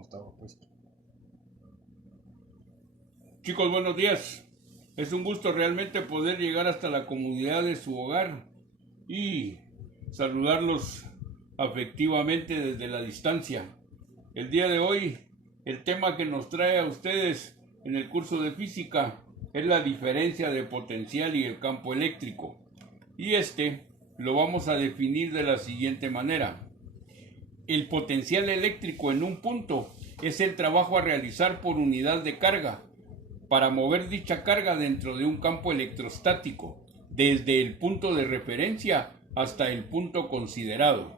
estaba puesto. Chicos, buenos días. Es un gusto realmente poder llegar hasta la comodidad de su hogar y saludarlos afectivamente desde la distancia. El día de hoy, el tema que nos trae a ustedes en el curso de física es la diferencia de potencial y el campo eléctrico. Y lo vamos a definir de la siguiente manera. El potencial eléctrico en un punto es el trabajo a realizar por unidad de carga para mover dicha carga dentro de un campo electrostático, desde el punto de referencia hasta el punto considerado,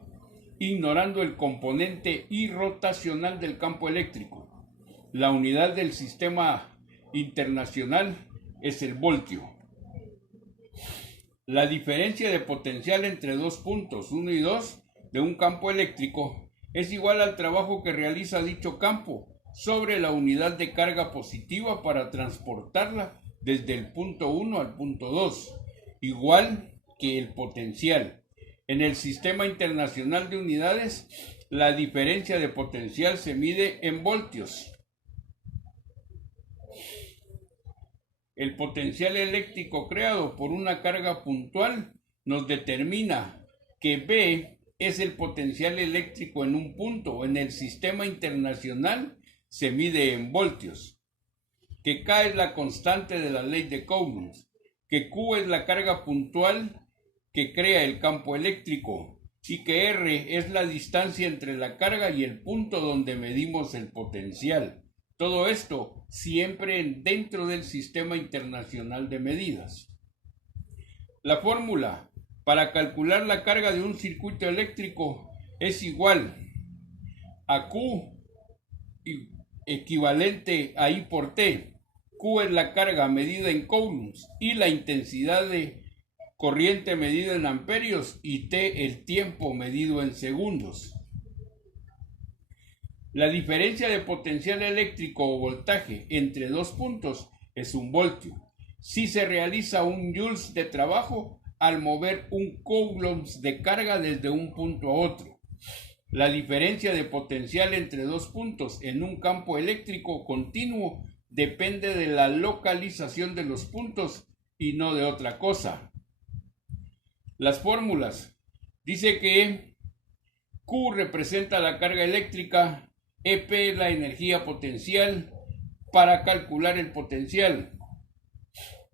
ignorando el componente irrotacional del campo eléctrico. La unidad del sistema internacional es el voltio. La diferencia de potencial entre dos puntos, 1 y 2, de un campo eléctrico es igual al trabajo que realiza dicho campo sobre la unidad de carga positiva para transportarla desde el punto 1 al punto 2, igual que el potencial. En el Sistema Internacional de Unidades, la diferencia de potencial se mide en voltios. El potencial eléctrico creado por una carga puntual nos determina que B es el potencial eléctrico en un punto. En el Sistema Internacional se mide en voltios, que K es la constante de la ley de Coulomb, que Q es la carga puntual que crea el campo eléctrico y que R es la distancia entre la carga y el punto donde medimos el potencial. Todo esto siempre dentro del Sistema Internacional de Medidas. La fórmula para calcular la carga de un circuito eléctrico es igual a Q equivalente a I por T. Q es la carga medida en coulombs y la intensidad de corriente medida en amperios y T el tiempo medido en segundos. La diferencia de potencial eléctrico o voltaje entre dos puntos es un voltio. Si se realiza un joules de trabajo al mover un coulomb de carga desde un punto a otro. La diferencia de potencial entre dos puntos en un campo eléctrico continuo depende de la localización de los puntos y no de otra cosa. Las fórmulas. Dice que Q representa la carga eléctrica, EP es la energía potencial para calcular el potencial.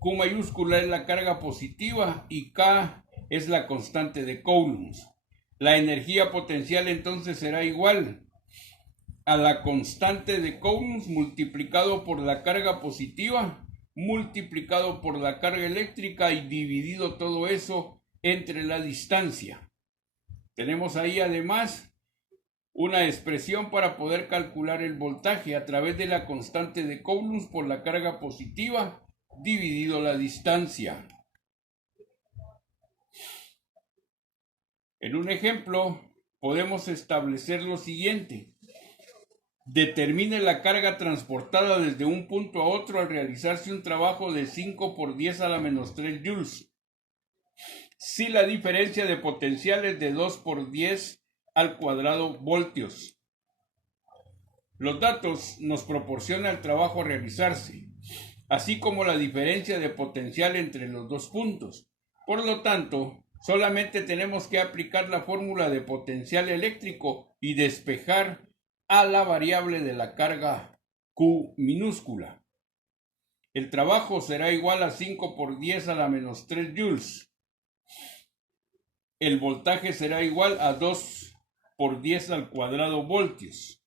Q mayúscula es la carga positiva y K es la constante de Coulomb. La energía potencial entonces será igual a la constante de Coulomb multiplicado por la carga positiva, multiplicado por la carga eléctrica y dividido todo eso entre la distancia. Tenemos ahí además una expresión para poder calcular el voltaje a través de la constante de Coulomb por la carga positiva dividido la distancia. En un ejemplo podemos establecer lo siguiente. Determine la carga transportada desde un punto a otro al realizarse un trabajo de 5 por 10 a la menos 3 joules. Si la diferencia de potencial es de 2 por 10 al cuadrado voltios. Los datos nos proporcionan el trabajo a realizarse, así como la diferencia de potencial entre los dos puntos. Por lo tanto, solamente tenemos que aplicar la fórmula de potencial eléctrico y despejar a la variable de la carga Q minúscula. El trabajo será igual a 5 por 10 a la menos 3 joules. El voltaje será igual a 2 por 10 al cuadrado voltios.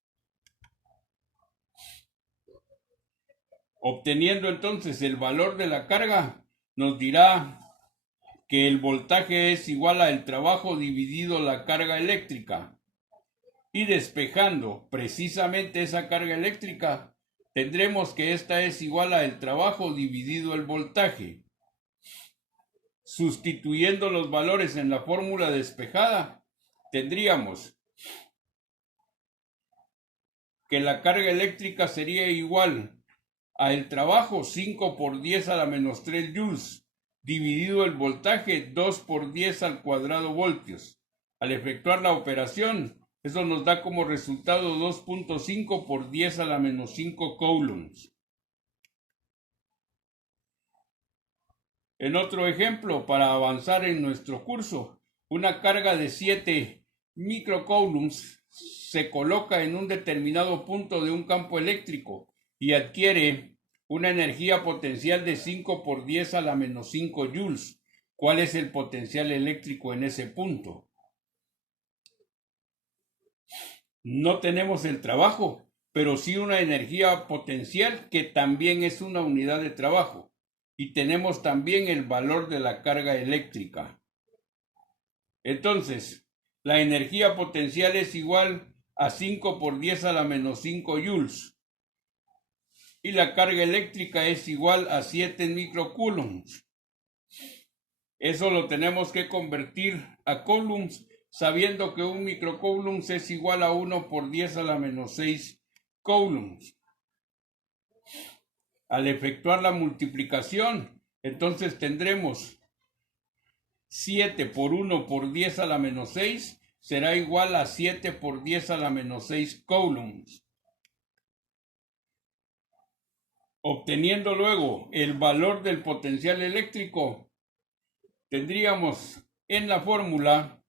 Obteniendo entonces el valor de la carga, nos dirá que el voltaje es igual al trabajo dividido la carga eléctrica. Y despejando precisamente esa carga eléctrica, tendremos que esta es igual al trabajo dividido el voltaje. Sustituyendo los valores en la fórmula despejada, tendríamos que la carga eléctrica sería igual al trabajo 5 por 10 a la menos 3 joules, dividido el voltaje 2 por 10 al cuadrado voltios. Al efectuar la operación, Eso nos da como resultado 2.5 por 10 a la menos 5 coulombs. En otro ejemplo, para avanzar en nuestro curso, una carga de 7 microcoulombs se coloca en un determinado punto de un campo eléctrico y adquiere una energía potencial de 5 por 10 a la menos 5 joules. ¿Cuál es el potencial eléctrico en ese punto? No tenemos el trabajo, pero sí una energía potencial que también es una unidad de trabajo. Y tenemos también el valor de la carga eléctrica. Entonces, la energía potencial es igual a 5 por 10 a la menos 5 joules. Y la carga eléctrica es igual a 7 microcoulombs. Eso lo tenemos que convertir a coulombs, sabiendo que un microcoulomb es igual a 1 por 10 a la menos 6 coulombs. Al efectuar la multiplicación, entonces tendremos 7 por 1 por 10 a la menos 6 será igual a 7 por 10 a la menos 6 coulombs. Obteniendo luego el valor del potencial eléctrico, tendríamos en la fórmula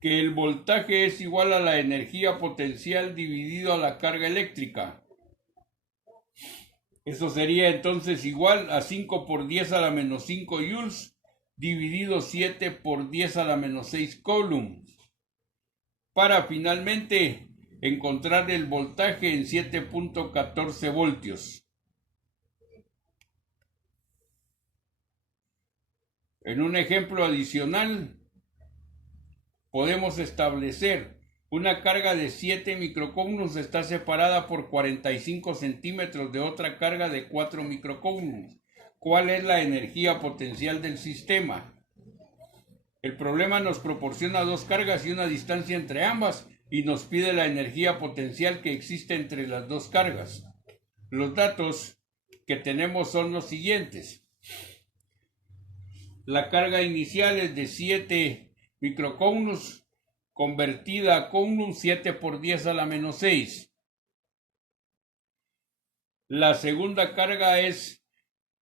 que el voltaje es igual a la energía potencial dividido a la carga eléctrica. Eso sería entonces igual a 5 por 10 a la menos 5 joules dividido 7 por 10 a la menos 6 coulombs. Para finalmente encontrar el voltaje en 7.14 voltios. En un ejemplo adicional, podemos establecer una carga de 7 microcoulombs está separada por 45 centímetros de otra carga de 4 microcoulombs. ¿Cuál es la energía potencial del sistema? El problema nos proporciona dos cargas y una distancia entre ambas y nos pide la energía potencial que existe entre las dos cargas. Los datos que tenemos son los siguientes. La carga inicial es de 7 microcoulombs convertida a coulomb 7 por 10 a la menos 6. La segunda carga es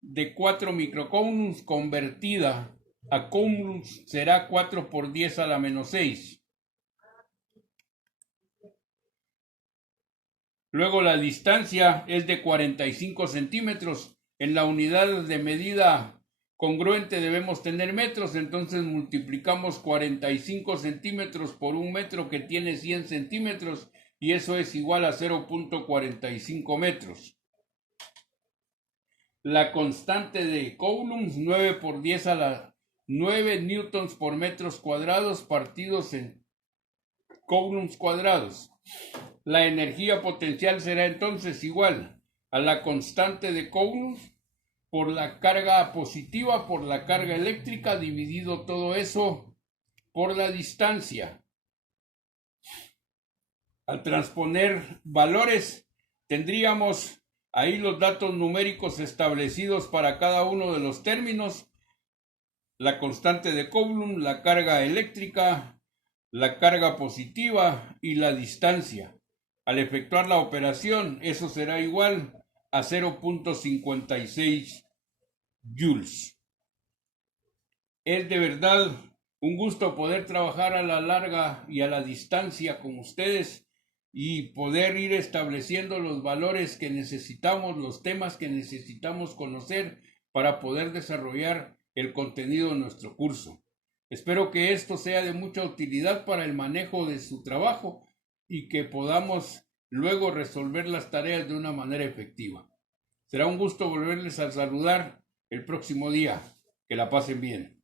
de 4 microcoulombs convertida a coulombs será 4 por 10 a la menos 6. Luego la distancia es de 45 centímetros. En la unidad de medida congruente debemos tener metros, entonces multiplicamos 45 centímetros por un metro que tiene 100 centímetros y eso es igual a 0.45 metros. La constante de coulombs 9 por 10 a la 9 newtons por metros cuadrados partidos en coulombs cuadrados. La energía potencial será entonces igual a la constante de coulombs por la carga positiva, por la carga eléctrica, dividido todo eso por la distancia. Al transponer valores, tendríamos ahí los datos numéricos establecidos para cada uno de los términos, la constante de Coulomb, la carga eléctrica, la carga positiva y la distancia. Al efectuar la operación, eso será igual a 0.56 joules. Es de verdad un gusto poder trabajar a la larga y a la distancia con ustedes y poder ir estableciendo los valores que necesitamos, los temas que necesitamos conocer para poder desarrollar el contenido de nuestro curso. Espero que esto sea de mucha utilidad para el manejo de su trabajo y que podamos luego resolver las tareas de una manera efectiva. Será un gusto volverles a saludar el próximo día. Que la pasen bien.